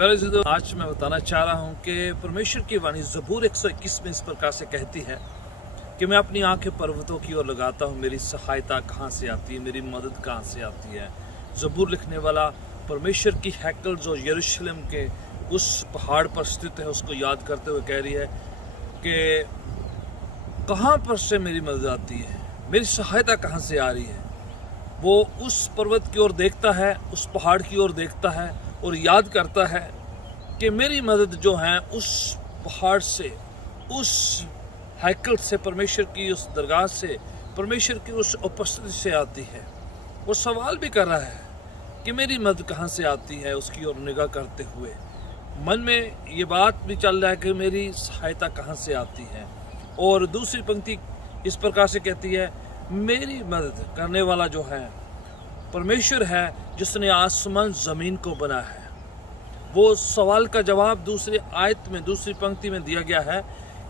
प्यारे दोस्तों, आज मैं बताना चाह रहा हूँ कि परमेश्वर की वाणी ज़बूर 121 में इस प्रकार से कहती है कि मैं अपनी आंखें पर्वतों की ओर लगाता हूँ, मेरी सहायता कहाँ से आती है, मेरी मदद कहाँ से आती है। ज़बूर लिखने वाला परमेश्वर की हैकल जो यरूशलेम के उस पहाड़ पर स्थित है उसको याद करते हुए कह रही है कि कहाँ पर से मेरी मदद आती है, मेरी सहायता कहाँ से आ रही है। वो उस पर्वत की ओर देखता है, उस पहाड़ की ओर देखता है और याद करता है कि मेरी मदद जो है उस पहाड़ से, उस हैकल से, परमेश्वर की उस दरगाह से, परमेश्वर की उस उपस्थिति से आती है। वो सवाल भी कर रहा है कि मेरी मदद कहाँ से आती है, उसकी ओर निगाह करते हुए मन में ये बात भी चल रहा है कि मेरी सहायता कहाँ से आती है। और दूसरी पंक्ति इस प्रकार से कहती है, मेरी मदद करने वाला जो है परमेश्वर है जिसने आसमान ज़मीन को बनाया है। वो सवाल का जवाब दूसरी आयत में, दूसरी पंक्ति में दिया गया है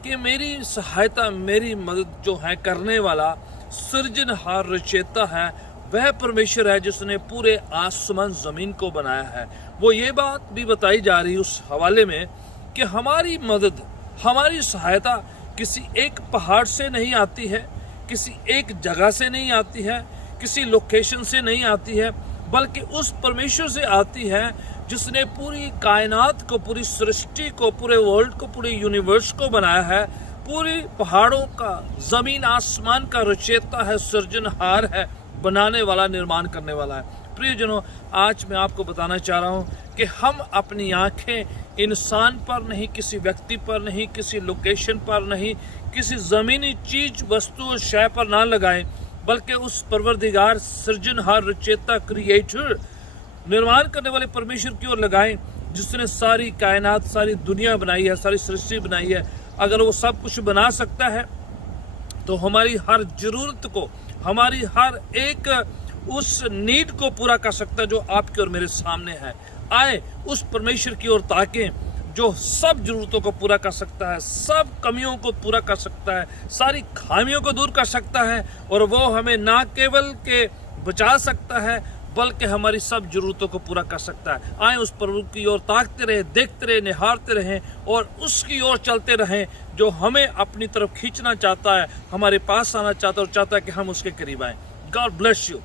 कि मेरी सहायता, मेरी मदद जो है करने वाला, सृजनहार, रचयिता है, वह परमेश्वर है जिसने पूरे आसमान ज़मीन को बनाया है। वो ये बात भी बताई जा रही उस हवाले में कि हमारी मदद, हमारी सहायता किसी एक पहाड़ से नहीं आती है, किसी एक जगह से नहीं आती है, किसी लोकेशन से नहीं आती है, बल्कि उस परमेश्वर से आती है जिसने पूरी कायनात को, पूरी सृष्टि को, पूरे वर्ल्ड को, पूरे यूनिवर्स को बनाया है, पूरी पहाड़ों का, ज़मीन आसमान का रचयिता है, सृजनहार है, बनाने वाला, निर्माण करने वाला है। प्रियजनों, आज मैं आपको बताना चाह रहा हूँ कि हम अपनी आंखें इंसान पर नहीं, किसी व्यक्ति पर नहीं, किसी लोकेशन पर नहीं, किसी ज़मीनी चीज़, वस्तु और शय पर ना लगाएं, बल्कि उस परवरदिगार, सृजनहार, रचयिता, क्रिएटर, निर्माण करने वाले परमेश्वर की ओर लगाएं जिसने सारी कायनात, सारी दुनिया बनाई है, सारी सृष्टि बनाई है। अगर वो सब कुछ बना सकता है तो हमारी हर ज़रूरत को, हमारी हर एक उस नीड को पूरा कर सकता है जो आपके और मेरे सामने है। आए उस परमेश्वर की ओर ताकें जो सब ज़रूरतों को पूरा कर सकता है, सब कमियों को पूरा कर सकता है, सारी खामियों को दूर कर सकता है, और वो हमें ना केवल के बचा सकता है बल्कि हमारी सब ज़रूरतों को पूरा कर सकता है। आए उस प्रभु की ओर ताकते रहें, देखते रहें, निहारते रहें और उसकी ओर चलते रहें जो हमें अपनी तरफ खींचना चाहता है, हमारे पास आना चाहता है और चाहता है कि हम उसके करीब आएँ। God bless you.